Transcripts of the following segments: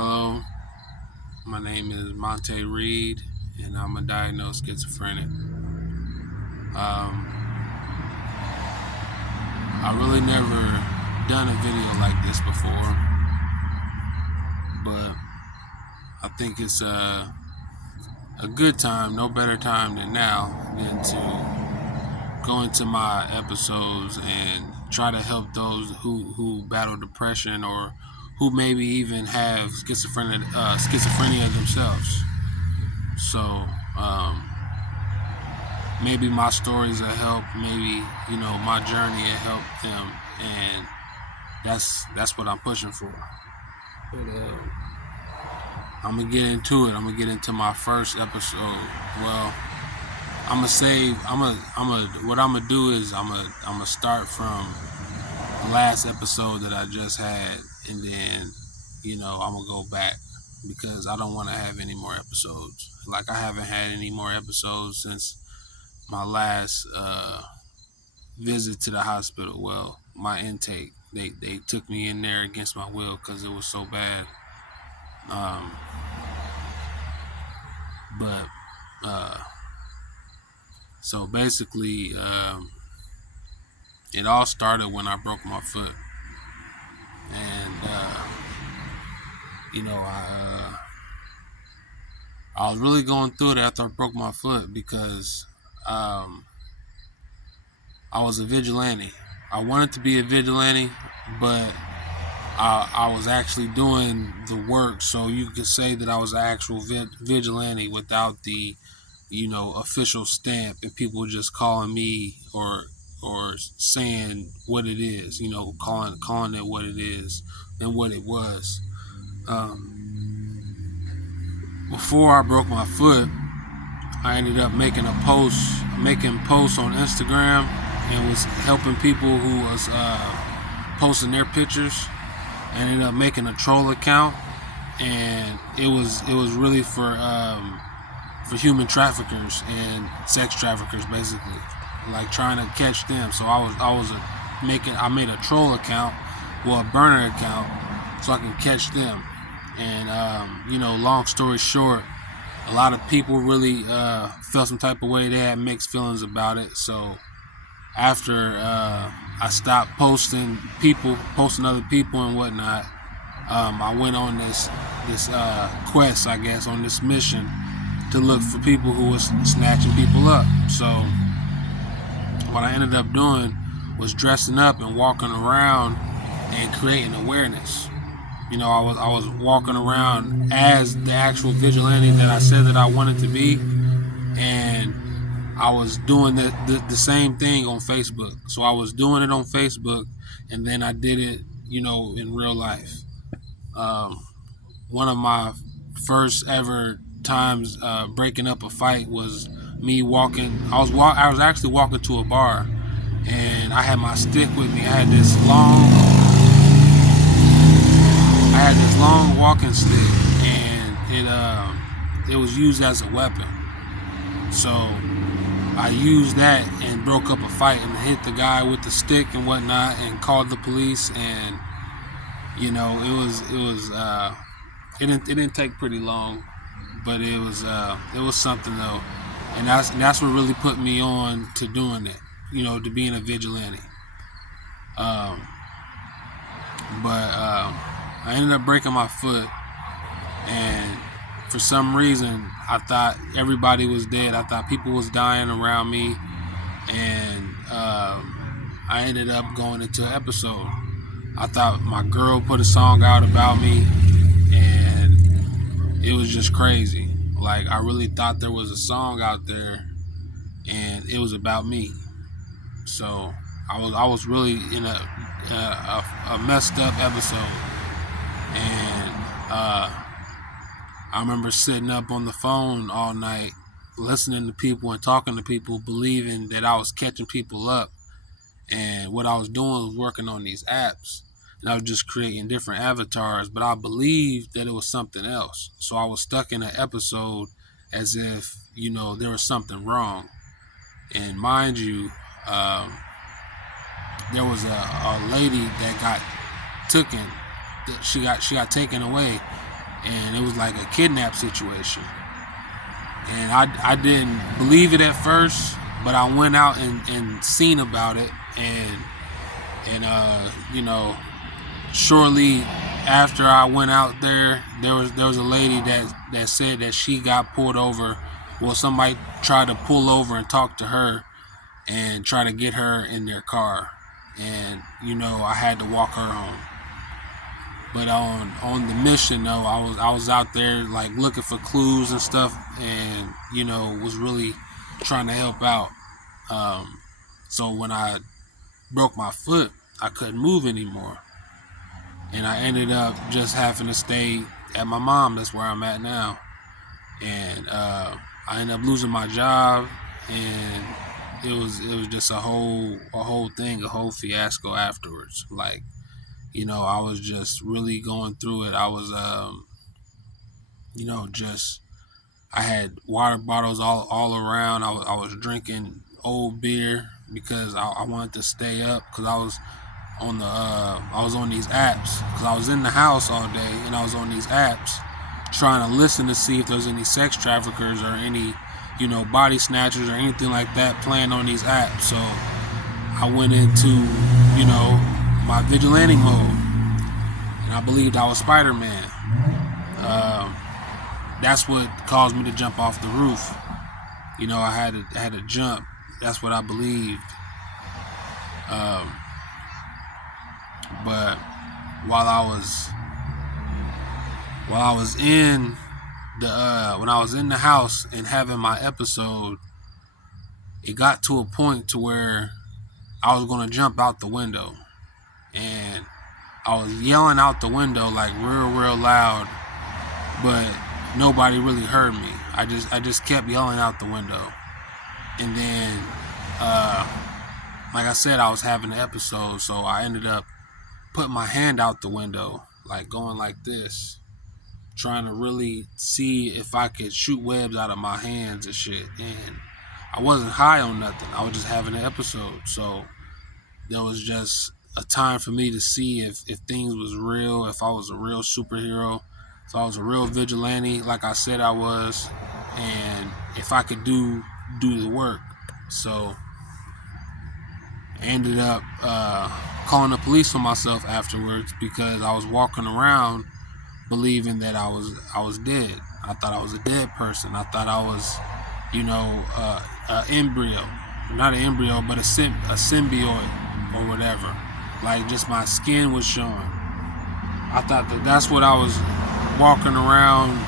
Hello, my name is Monte Reed, and I'm a diagnosed schizophrenic. I really never done a video like this before, but I think it's a good time, no better time than now, than to go into my episodes and try to help those who battle depression or who maybe even have schizophrenia themselves. So, maybe my stories will help. Maybe my journey will help them, and that's what I'm pushing for. But I'm gonna get into it. I'm gonna get into my first episode. Well, what I'm gonna do is I'm gonna start from the last episode that I just had, and then I'm gonna go back because I don't want to have any more episodes. Like, I haven't had any more episodes since my last visit to the hospital. Well, my intake. They took me in there against my will because it was so bad. But so basically, it all started when I broke my foot, and I was really going through it after I broke my foot because I was a vigilante. I wanted to be a vigilante, but I was actually doing the work, so you could say that I was an actual vigilante without the, official stamp, and people just calling me or saying what it is, calling it what it is and what it was. Before I broke my foot, I ended up making posts on Instagram, and was helping people who was posting their pictures. I ended up making a troll account, and it was really for human traffickers and sex traffickers, basically, like trying to catch them. So I made a troll account, well, a burner account, so I can catch them. And long story short, a lot of people really felt some type of way. They had mixed feelings about it. So after I stopped posting other people and whatnot, I went on this quest, I guess, on this mission to look for people who was snatching people up. So what I ended up doing was dressing up and walking around and creating awareness. I was walking around as the actual vigilante that I said that I wanted to be, and I was doing the same thing on Facebook. So I was doing it on Facebook, and then I did it, in real life. One of my first ever times breaking up a fight was me walking. I was actually walking to a bar, and I had my stick with me. I had this long walking stick, and it was used as a weapon. So I used that and broke up a fight and hit the guy with the stick and whatnot, and called the police. And it didn't take pretty long, but it was something though, and that's what really put me on to doing it, to being a vigilante. But I ended up breaking my foot, and for some reason I thought everybody was dead. I thought people was dying around me, and I ended up going into an episode. I thought my girl put a song out about me, and it was just crazy. Like, I really thought there was a song out there, and it was about me. So I was really in a messed up episode, and I remember sitting up on the phone all night, listening to people and talking to people, believing that I was catching people up. And what I was doing was working on these apps, and I was just creating different avatars, but I believed that it was something else. So I was stuck in an episode as if, there was something wrong. And mind you, there was a lady that got taken. She got taken away, and it was like a kidnap situation. And I didn't believe it at first, but I went out and seen about it, and shortly after I went out there was a lady that said that she got pulled over. Well, somebody tried to pull over and talk to her and try to get her in their car, and I had to walk her home. But on the mission though, I was out there like looking for clues and stuff, and was really trying to help out. So when I broke my foot, I couldn't move anymore, and I ended up just having to stay at my mom. That's where I'm at now, and I ended up losing my job, and it was just a whole thing, a whole fiasco afterwards. Like, I was just really going through it. I was, I had water bottles all around. I was drinking old beer because I wanted to stay up, because I was on these apps, because I was in the house all day, and I was on these apps trying to listen to see if there's any sex traffickers or any, body snatchers or anything like that playing on these apps. So I went into, my vigilante mode, and I believed I was Spider-Man. That's what caused me to jump off the roof. I had to jump. That's what I believed. But while I was in when I was in the house and having my episode, it got to a point to where I was gonna jump out the window, and I was yelling out the window like real loud, but nobody really heard me. I just kept yelling out the window, and then like I said, I was having an episode, so I ended up putting my hand out the window, like going like this, trying to really see if I could shoot webs out of my hands and shit. And I wasn't high on nothing. I was just having an episode. So there was just a time for me to see if things was real, if I was a real superhero, if I was a real vigilante like I said I was, and if I could do the work. So I ended up calling the police on myself afterwards, because I was walking around believing that I was dead. I thought I was a dead person. I thought I was, an embryo, not an embryo, but a symbiote or whatever. Like, just my skin was showing. I thought that's what I was walking around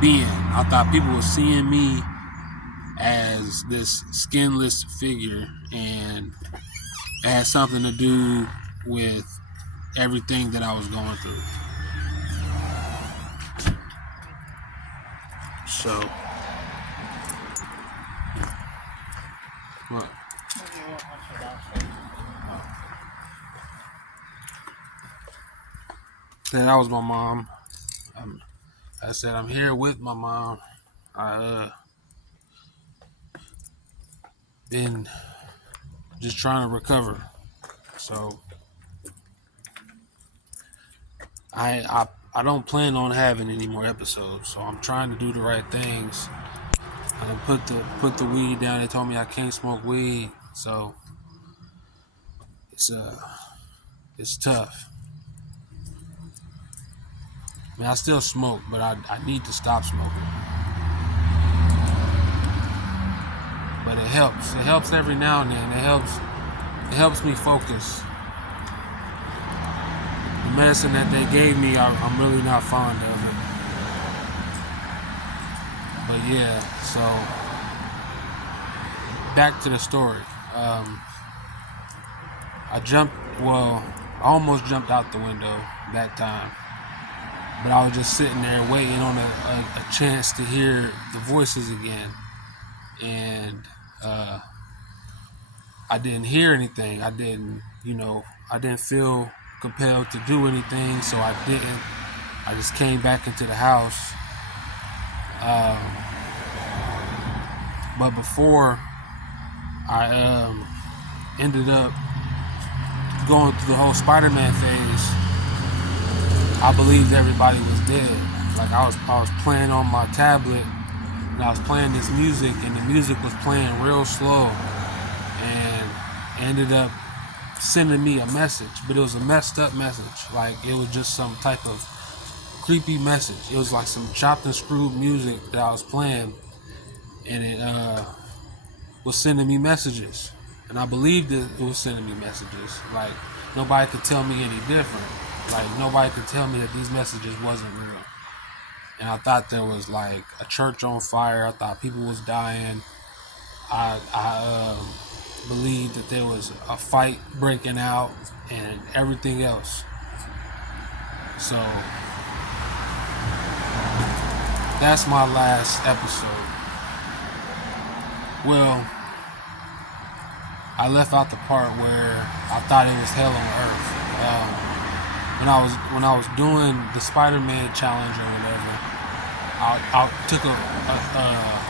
being. I thought people were seeing me as this skinless figure, and it had something to do with everything that I was going through. So, what? That was my mom. I said I'm here with my mom. I been just trying to recover. So I don't plan on having any more episodes. So I'm trying to do the right things. I put the weed down. They told me I can't smoke weed. So it's tough. I mean, I still smoke, but I need to stop smoking. But it helps. It helps every now and then. It helps me focus. The medicine that they gave me, I'm really not fond of it. But yeah, so back to the story. I almost jumped out the window that time. But I was just sitting there waiting on a chance to hear the voices again. And I didn't hear anything. I didn't feel compelled to do anything, so I didn't. I just came back into the house. But before I ended up going through the whole Spider-Man phase, I believed everybody was dead. Like I was playing on my tablet, and I was playing this music, and the music was playing real slow, and ended up sending me a message, but it was a messed up message. Like it was just some type of creepy message. It was like some chopped and screwed music that I was playing, and it was sending me messages, and I believed it was sending me messages. Like nobody could tell me any different. Like nobody could tell me that these messages wasn't real. And I thought there was like a church on fire. I thought people was dying. I believed that there was a fight breaking out and everything else. So that's my last episode. Well, I left out the part where I thought it was hell on earth. When I was doing the Spider-Man challenge or whatever, I took a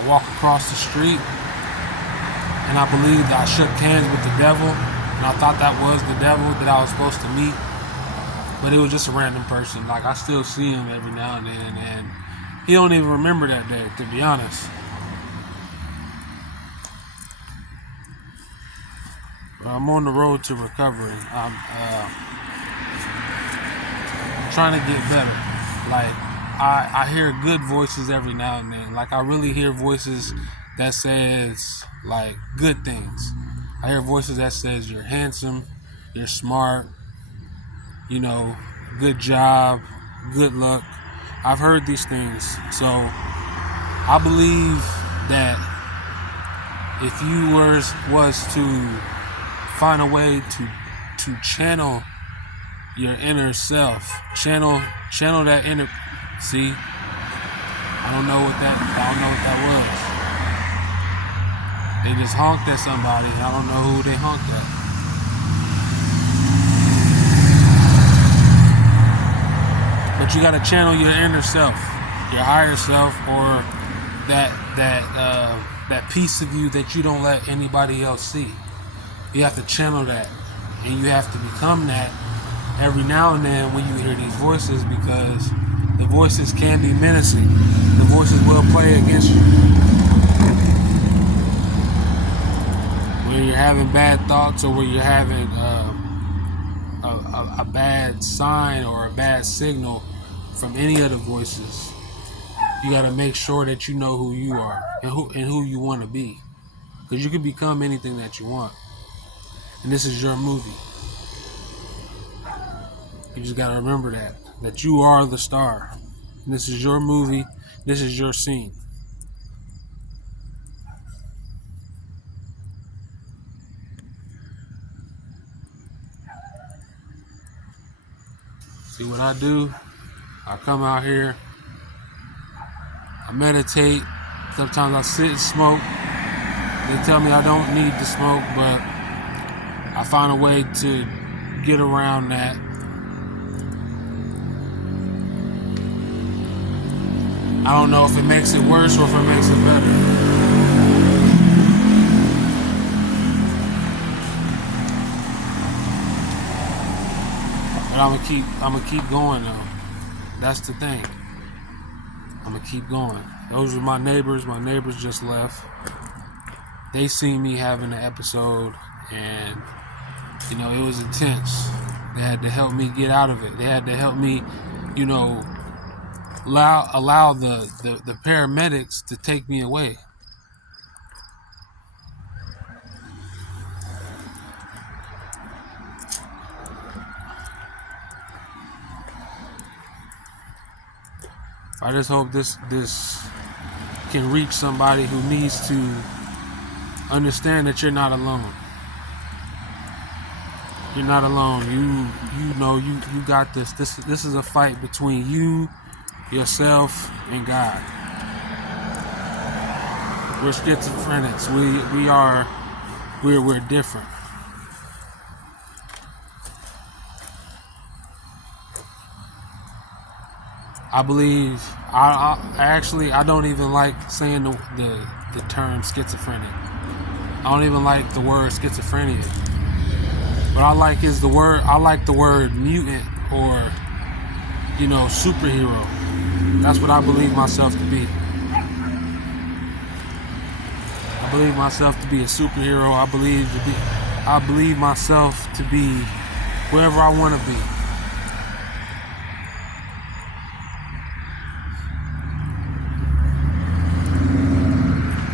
walk across the street, and I believed I shook hands with the devil, and I thought that was the devil that I was supposed to meet, but it was just a random person. Like I still see him every now and then, and he don't even remember that day, to be honest. But I'm on the road to recovery. I'm trying to get better. Like I hear good voices every now and then. Like I really hear voices that says like good things. I hear voices that says you're handsome, you're smart, good job, good luck. I've heard these things. So I believe that if you was to find a way to channel your inner self, channel that inner. See, I don't know what that was. They just honked at somebody, and I don't know who they honked at. But you gotta channel your inner self, your higher self, or that piece of you that you don't let anybody else see. You have to channel that, and you have to become that every now and then when you hear these voices, because the voices can be menacing. The voices will play against you. When you're having bad thoughts, or when you're having a bad sign or a bad signal from any of the voices, you got to make sure that you know who you are and who you want to be, because you can become anything that you want. And this is your movie. You just gotta remember that you are the star. And this is your movie. This is your scene. See what I do? I come out here. I meditate. Sometimes I sit and smoke. They tell me I don't need to smoke, but I find a way to get around that. I don't know if it makes it worse or if it makes it better. But I'm gonna keep going though. That's the thing. I'm gonna keep going. Those are my neighbors. My neighbors just left. They seen me having an episode, and it was intense. They had to help me get out of it. They had to help me, allow the paramedics to take me away. I just hope this can reach somebody who needs to understand that you're not alone. You're not alone. You got this. This is a fight between you, yourself, and God. We're schizophrenics. We're different. I believe I don't even like saying the term schizophrenic. I don't even like the word schizophrenia. What I like the word mutant, or superhero. That's what I believe myself to be. I believe myself to be a superhero. I believe myself to be whoever I want to be.